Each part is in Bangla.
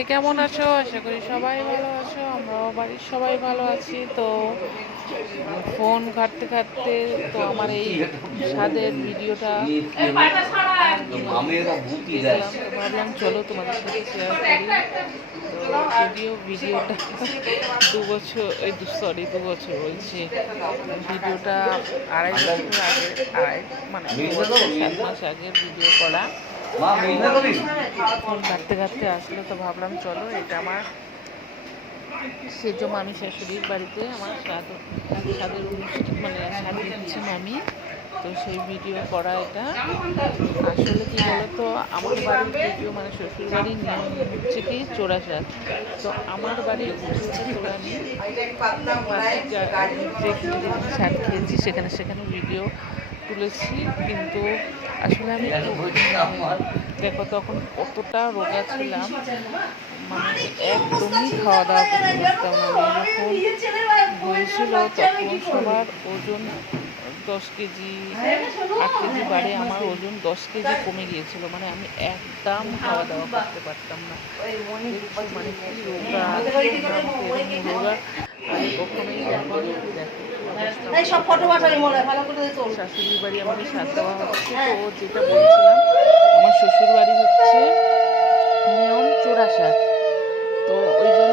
সবাই কেমন আছো? আশা করি সবাই ভালো আছো, আমরাও বাড়ির সবাই ভালো আছি। তো, ফোন ঘাটতে ঘাটতে তো আমার এই স্বাদের ভিডিওটা ভাবলাম চলো তোমাদের সাথে শেয়ার করি। যদিও ভিডিওটা দু বছর, এই সরি দু বছর বলছি। ভিডিওটা আড়াই বছর আগে, আড়াই মানে সাত মাস আগের ভিডিও করা। ফোন ঘাটতে ঘাটতে আসলো তো ভাবলাম চলো এটা আমার সেজ মামি শাশুড়ির বাড়িতে আমার স্বাদ স্বাদের অনুষ্ঠান মানে স্বাদ দিচ্ছে মামি। তো সেই ভিডিও করা এটা। আসলে কি বলতো আমার বাড়ির ভিডিও মানে শ্বশুর বাড়ির নিয়ম হচ্ছে কি চোরা স্বাদ তো আমার বাড়ির উঠেছে চোরা নিয়ে যেখানে যেখানে স্বাদ খেয়েছি সেখানে সেখানে ভিডিও তুলেছি, কিন্তু আসলে আমি দেখো তখন কতটা রোগা ছিলাম মানে একদমই খাওয়া দাওয়া করতে পারতাম না। যখন হয়েছিল তখন সবার ওজন দশ কেজি আট কেজি বাড়ে আমার ওজন দশ কেজি কমে গিয়েছিল মানে আমি একদম খাওয়া দাওয়া করতে পারতাম না। মানে রোগা। আমি কখনোই দেখো হয় বাড়ি আমাকে দেওয়া হচ্ছে তো যেটা বলছিলাম আমার শ্বশুর বাড়ি হচ্ছে নিয়ম চোরা স্বাদ তো ওই জন্য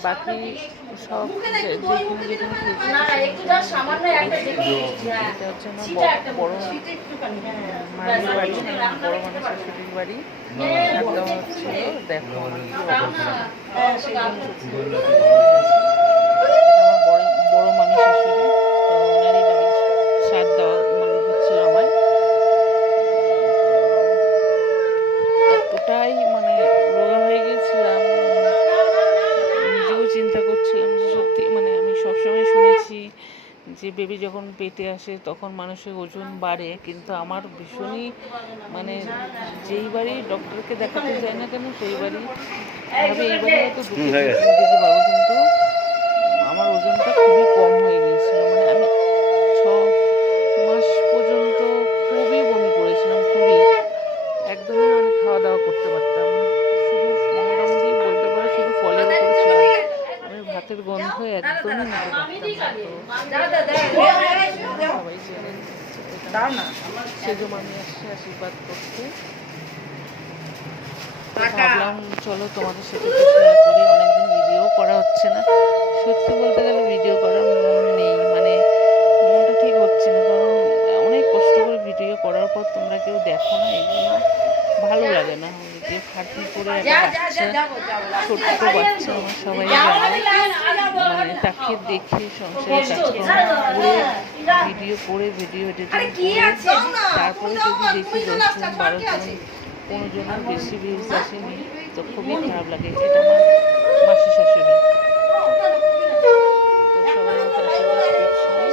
দেখি সব এটা হচ্ছে আমার বড় বড় একটুখানি হ্যাঁ বাড়ি মানে বড় মানুষের শুটিং বাড়ি একদম দেওয়া দেখো আমার কি অবস্থা হ্যাঁ সেটা এটা আমার বড় বড় মামি শাশুড়ি তো ওনারই বাড়ি স্বাদ দেওয়া মানে দিচ্ছিল আমায় এতটাই মানে রোগা হয়ে গেছিলাম নিজেও চিন্তা করছিলাম যে সত্যি মানে আমি সবসময় শুনেছি যে বেবি যখন পেটে আসে তখন মানুষের ওজন বাড়ে কিন্তু আমার ভীষণই মানে যেইবারই ডক্টরকে দেখাতে যায় না কেন সেই বাড়ি ভাবে এই বাড়ি হয়তো দু কেজি তিন কিন্তু আমার ওজনটা খুবই কম হয়ে গিয়েছিল মানে আমি ছ মাস পর্যন্ত খুবই বমি করেছিলাম খুবই একদমই মানে খাওয়া দাওয়া করতে পারতাম না শুধু মোটামুটি বলতে পারো শুধু ফলের উপর ছিলাম ভাতের গন্ধ একদমই না সবাই জেনে। দাও না। সেজো মামি আসছে আশীর্বাদ করতে ভাবলাম চলো তোমাদের সাথে অনেকদিন ভিডিও করা হচ্ছে না। সত্যি বলতে গেলে ভিডিও করার মন নেই মানে মনটা ঠিক হচ্ছে না কারণ অনেক কষ্ট করে ভিডিও করার পর তোমরা কেউ দেখো না এই জন্য ভালো লাগে না বাচ্চা আমার সবাই তাকে দেখে সংসারে করে ভিডিও করে ভিডিও তারপরে দেখি দশ জন বারো জন পনেরো জনের বেশি ভিউজ আসেনি তো খুবই খারাপ লাগে এটা আমার মাসি শাশুড়ি তো সবাই আমাকে আশীর্বাদ করছে সবাই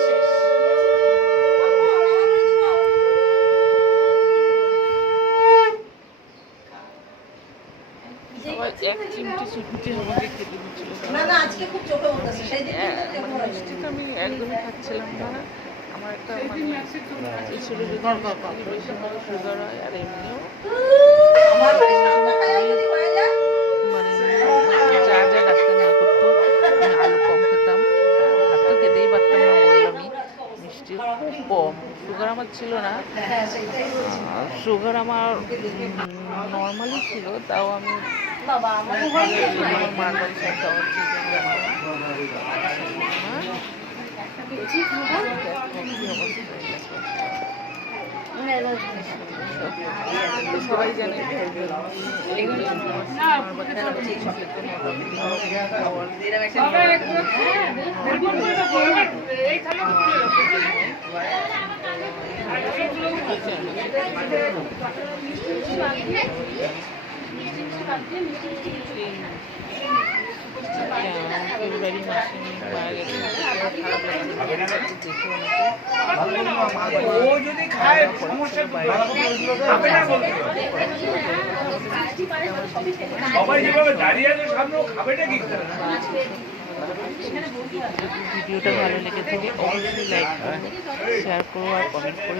এক চিমটি আমাকে খেতে দিচ্ছিল দিন এ- মানে মিষ্টি তো আমি একদমই খাচ্ছিলাম না। আমার একটা মানে ছিল সুগার হয় আর এমনিও হয়ে মানে যা যা ডাক্তার না করতো আলু কম খেতাম। ভাত তো খেতেই পারতাম না বললামই মিষ্টি খুব কম। সুগার আমার ছিল না। হ্যাঁ সেইটাই বলছি। সুগার আমার নর্মালি ছিল তাও আমি বাবা সবাই জানে আমার বাচ্চা খেতে মোটামুটি ফেব্রুয়ারি মাসে মারা ভিডিওটা ভালো লেগে থাকে অবশ্যই লাইক করো শেয়ার করো আর কমেন্ট করে